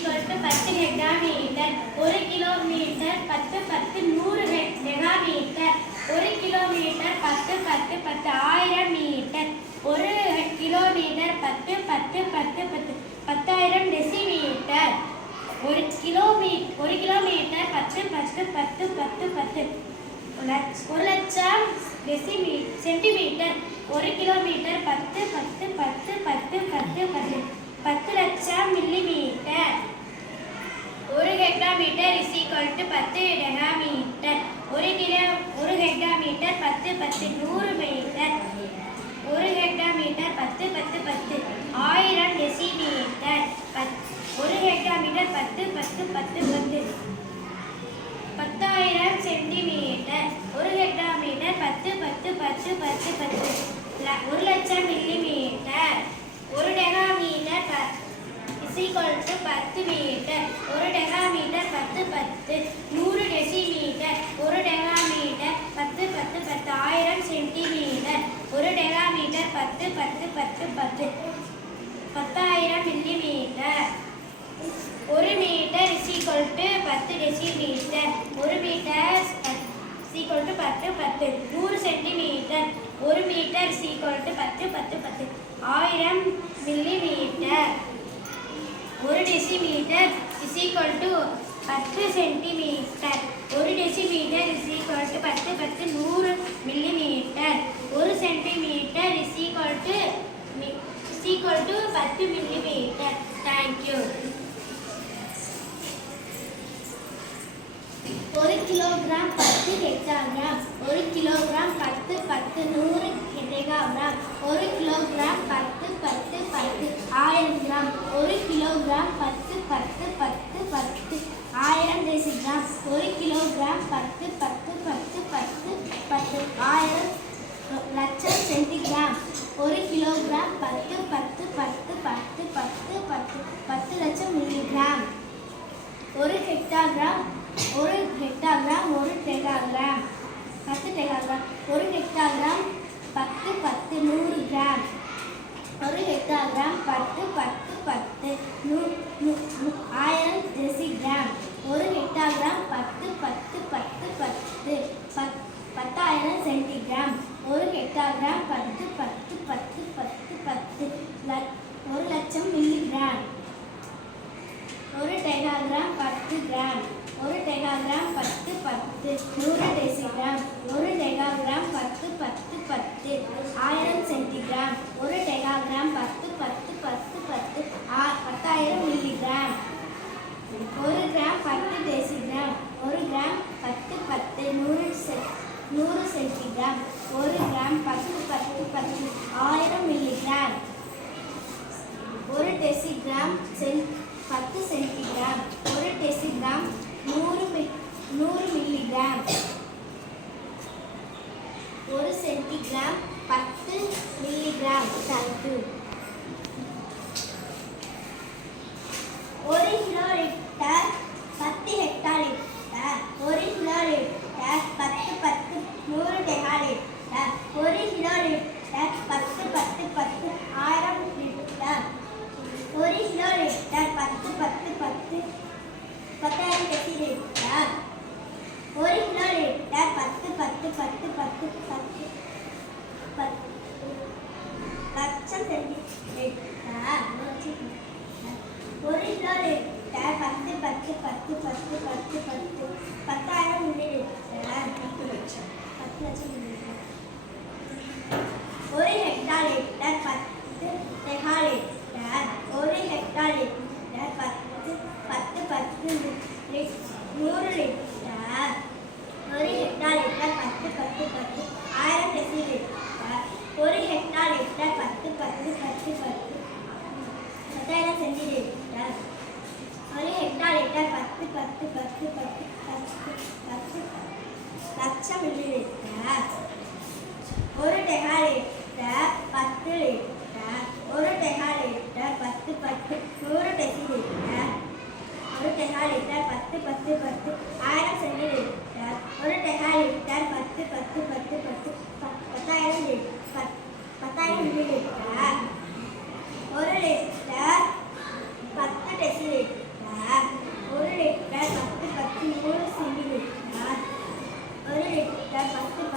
equal to 10 hectometre. 1 kilometre 10 10 100 megametre. 1 kilometre 10 10 10 1000 metre. 1 kilometre 10 10 10 10 10000 decimetre. 1 kilometre 10 10 10 10 10 1 லட்சம் centimetre. 1 kilometre 10 10 10 10 10 10 10 லட்சம் millimetre. 1 hectometre is equal to 10 decametre. 1 hectometre 10 10 100 metre. 1 hectometre 10 10 10 1000 decimetre. 1 hectometre 10 10 10 10 10000 centimetre. 1 hectometre 10 10 10 10 10 1 லட்சம் millimetre. 1 decametre is equal to 10 metre. 1 decametre 10 10 100 decimetre. 1 decametre 10 10 10 1000 centimetre. 1 decametre 10 10 10 10 10000 millimetre. 1 metre is equal to 10 decimetre. 1 metre is equal to 10 10 100 centimetre. 1 metre is equal to 10 10 10 1000 millimetre. 1 decimetre is equal to 10 centimetre. 1 decimetre is equal to 10 10 100 millimetre. 1 centimetre is equal to 10 millimetre. Thank you. 1 kilogram 10 hectogram. 1 kilogram 10 10 100 decagram. 1 kilogram 10 10 10 1000 gram. 1 kilogram 10 10 10 10 1000 decigram. 1 kilogram 10 10 10 10 10 1000 லட்சம் centigram. 1 kilogram 10 10 10 10 10 10 10 லட்சம் milligram. 1 ஹெக்டாகிராம் 1 டெகாகிராம் 10 டெகாகிராம். 1 ஹெக்டாகிராம் 10 10 100 gram. 1 ஹெக்டாகிராம் 10 10 10 1000 decigram. 1 ஹெக்டாகிராம் 10 10 10 10 10000 centigram. 1 ஹெக்டாகிராம் 10 10 10 10 10 1 லட்சம் milligram. 1 டெகாகிராம் 10 gram. 1 டெகாகிராம் 10 10 100 decigram. 1 டெகாகிராம் 10 10 10 1000 centigram. 1 டெகாகிராம் 10 10 10 10 10000 milligram. 1 gram 10 decigram. 1 gram 10 10 100 centigram. 1 gram 10 10 10 1000 milligram. 1 decigram 10 centigram. 1 decigram 100 milligram. 1 centigram 10 milligram. Thank you. 1 கிலோலிட்டர் 10 ஹெக்டாலிட்டர். 1 கிலோலிட்டர் 10 10 100 டெகாலிட்டர். 1 கிலோலிட்டர் 10 10 10 1000 litre. 1 கிலோலிட்டர் 10 10 10 10000 decilitre. 1 கிலோலிட்டர் 10 10 10 10 10 லட்சம் centimetre. 1 கிலோலிட்டர் 10 10 10 10 10 10 10000 millilitre. 10 லட்சம் millilitre. 1 ஹெக்டாலிட்டர் 10 டெகாலிட்டர். 1 ஹெக்டாலிட்டர் 10 10 10 100 litre. 1 ஹெக்டாலிட்டர் 10 10 10 1000 decilitre. 1 ஹெக்டாலிட்டர் 10 10 10 10 10000 சென்டிலிட்டர். 1 ஹெக்டாலிட்டர் 10 10 10 10 10 லட்சம் millilitre. 1 டெகாலிட்டர் 10 litre. 1 டெகாலிட்டர் 10 10 100 decilitre. 1 டெகாலிட்டர் 10 10 10 1000 சென்டிலிட்டர். 1 டெகாலிட்டர் 10 10 10 10 10000 litre. 10000 millilitre. 1 litre 10 decilitre. Metre 10